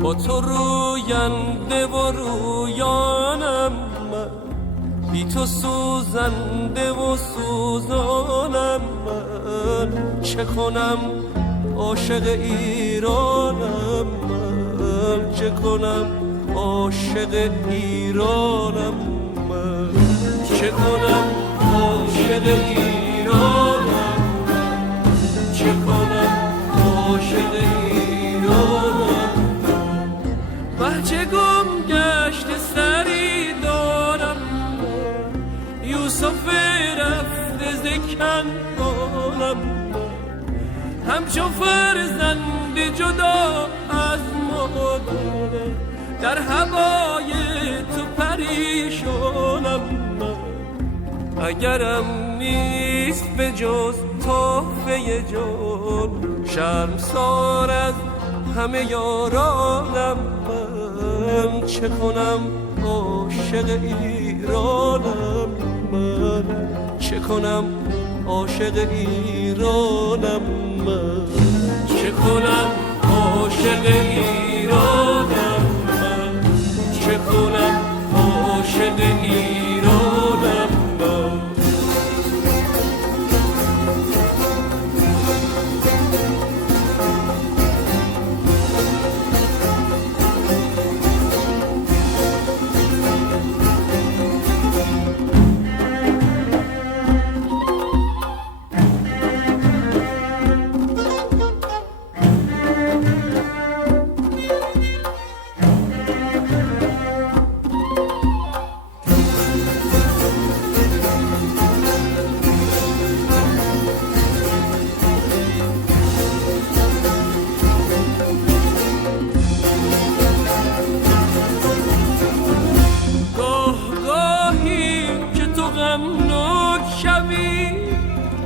با تو روینده و رویانم من، بی تو سوزنده و سوزانم من. چه کنم عاشق ایرانم من، چه کنم عاشق ایرانم من، چه کنم عاشق ایرانم من، چه کنم عاشق ایرانم من. چه گم گشت سری دارم من، یوسف رفته ز کنعانم من. همچو فرزند جدا از مادر، در هوای تو پریشانم من. اگرم نیست به جز تحفه جان، شرمسار از همه یارانم من. چه کنم عاشق ایرانم من، چه کنم عاشق ایرانم من، چه کنم عاشق ایرانم من، چه کنم عاشق ایرانم من.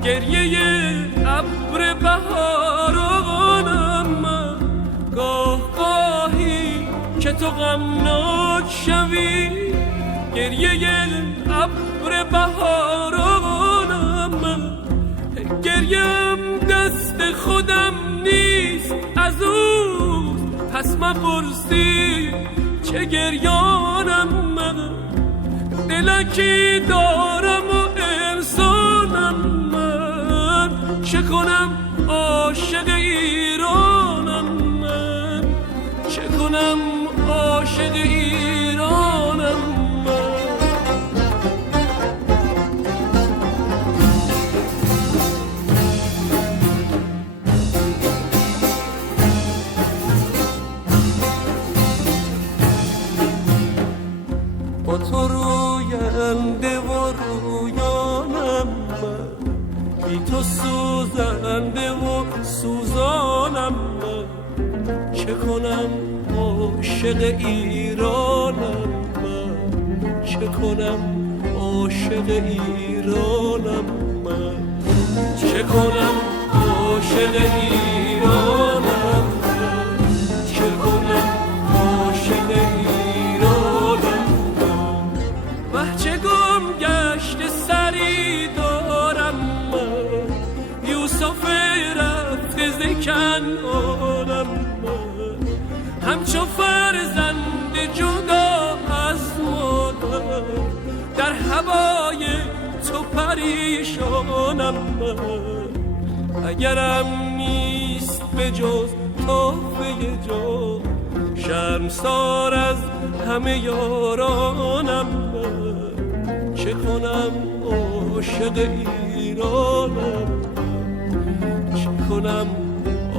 گریه ابر بهارانم من، گاه گاهی که تو غمناک شوی. گریه ابر بهارانم من، گریم دست خودم نیست از او، پس مپرسی چه گریانم من. دلکی دارم و انسانم من، چه کنم عاشق ایرانم من، چه کنم عاشق ایرانم من. با تو روینده و رویانم من، بی تو سوزنده و سوزانم من. چه کنم عاشق ایرانم من، چه کنم عاشق ایرانم من، چه کنم عاشق ایرانم من، چه کنم عاشق ایرانم من. چه گم گشت سری دارم من، یوسف رفته ز کنعانم من. همچو فرزند جدا از مادر، در هوای تو پریشانم من. اگرم نیست به جز تحفه جان، شرمسار از همه یارانم من. چه کنم عاشق ایرانم من، چه کنم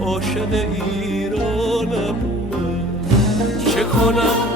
عاشق ایرانم من، چه کنم